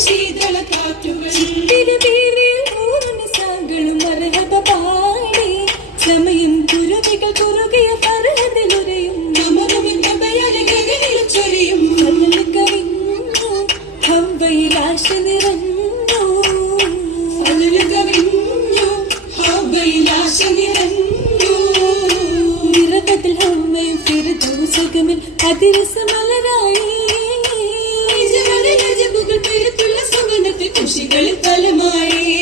ശീതള കാറ്റുകൾ സമയം കുരുവികൾ കുറുകിയ പർവ്വതത്തിലുരയും ചൊരിയും കവിഞ്ഞു ഹവ്വയിൽ ആശ നിറഞ്ഞു ഹവ്വയിൽ ആശ നിറഞ്ഞു നിറകത്തിൽ ഹവ്വയും ഫിർദൗസകമിൽ അതിരസമലരായി പെരുത്തുള്ള സുഗന്ധത്തിൽ കുഷികളിൽ തലമായി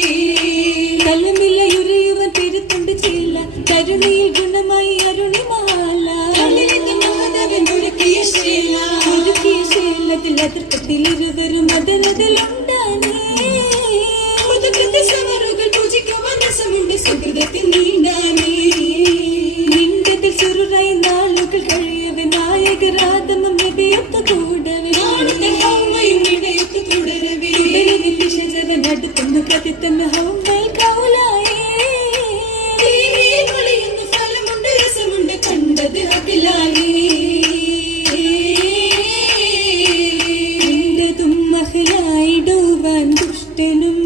തലമില്ലയുരയുവൻ പെരുത്തുണ്ട് ചെയ്യില്ല കരുണയിൽ ഗുണമായി അരുണിമാല ഒരുക്കിയ ശീലത്തിൽ അതിർക്കത്തിൽ ഇരുവരും അതിലുണ്ടാനേ സമറുകൾ പൂജിക്കുവാൻ രസമുണ്ട് സുഹൃതത്തിൽ നീണ്ടാനേ നിണ്ടതിൽ ചെറുതായി നാളുകൾ കഴിയവെ നായകരാധമം നബിയൊത്ത് കൂടവെ ഇടയൊത്ത് തുടരവെ ശജവൻ അടുത്തൊന്ന് കതിത്തന്ന് ഹൗവൽ കൗലായേ ഫലമുണ്ട് രസമുണ്ട് കണ്ടത് അഖിലായേ മഹലായിടുവാൻ ദുഷ്ടനും